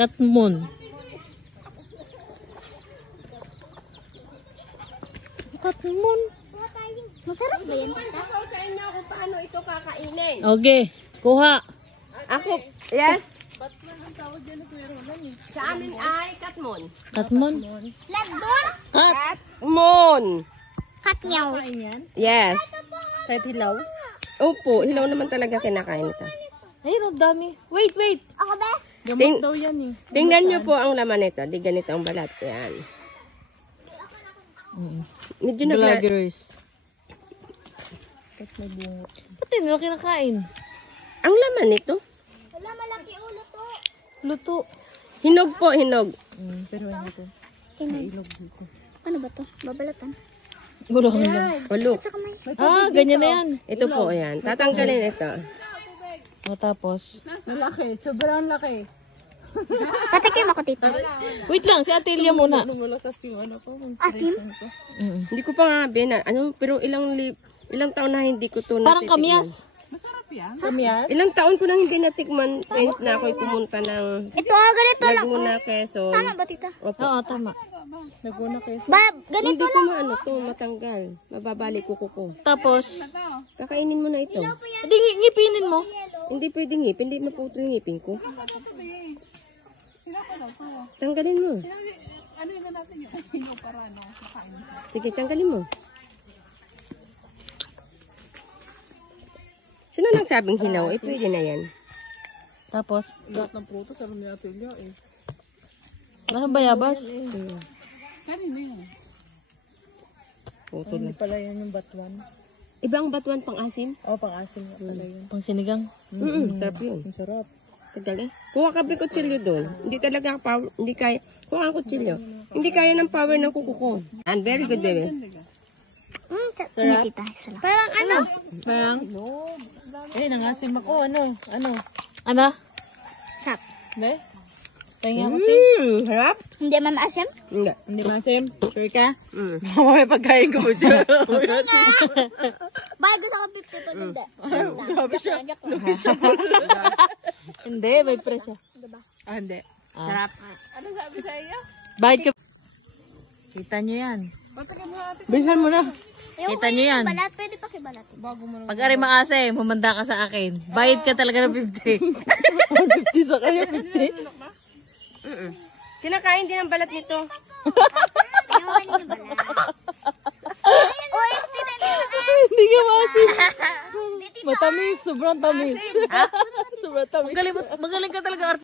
Katmon. Katmon. Masarap ba yan? Ako sa inyo kung paano ito kakainin. Okay, kuha. Ako, yes. Sa amin ay katmon. Katmon. Lagbon? Kat. Katmon. Katnyaw. Yes. Kahit hilaw. Opo, hilaw naman talaga kinakain ito. Ayun, ang dami. Wait. Ako ba? Ting- daw yan eh. Tingnan nyo po ang laman nito. Di ganito ang balat. Yan. Medyo nagla... Vloggers. Ba't yun? Ano kinakain? Ang laman nito. Wala, malaki ulo to. Luto. Hinog po, hinog. Pero ano to? Ano ba to? Babalatan. Wala kang lang. Ulo. Saka may... Ganyan na yan. Ito po, yan. Tatanggalin ito. O tapos. Patikim ako dito. Wait lang, si Atelia muna. Asim? Hindi ko pa nga pero ilang taon na hindi ko to Parang natitikman. kamyas. Kamyas? Ilang taon ko nang hindi natikman since na ako'y pumunta ng Ito, ganito lang. Laguna, Quezon. Tama ba, tita? Opo. Oo, tama. Ba, ganito Hindi ko lang. matanggal. Mababalik ko. Tapos, Kakainin mo na ito. hindi ngipinin mo. Hindi pwedeng ngipin. Hindi maputo yung ngipin ko. Tanggalin mo. Sige, tanggalin mo. Sino nagsabing hilaw? Pwede na yan. Tapos, nasaan bayabas? Puto na. Pala yan yung batuan. Ibang batuan pang asin? Pang asin pala yun. Pang sinigang. Sarap yun. Sarap. Tagal eh. Kuha ka ba kutsilyo doon? Hindi talaga power, hindi kaya. Kuha ang kutsilyo. Hindi kaya ng power ng kuko ko. And very good, baby. Sarap. Tita, sarap. Parang ano? Parang? Nangasim ako. Ano? Sarap. Hindi? Pahinga ko, Harap? Hindi man maasim? Hindi. Hindi masim? Sure ka? May pagkain ko mo dyan. Bago sa 50 to, hindi. Grabe siya. Hindi, may presyo. Hindi. Sarap. Bakit ka? Kita nyo yan. Bilisan mo na. Kita nyo yan. Balat, pwede pa kibalat. Pag ari maase, mamanda ka sa akin. Bayad ka talaga ng 50. 50 sa kayo, 50? Kinakain din ang balat nito. Ayawan niyo balat. Uy, Hindi ka masim. Matamis, sobrang tamis. Sobrang tamis. Magaling ka talaga,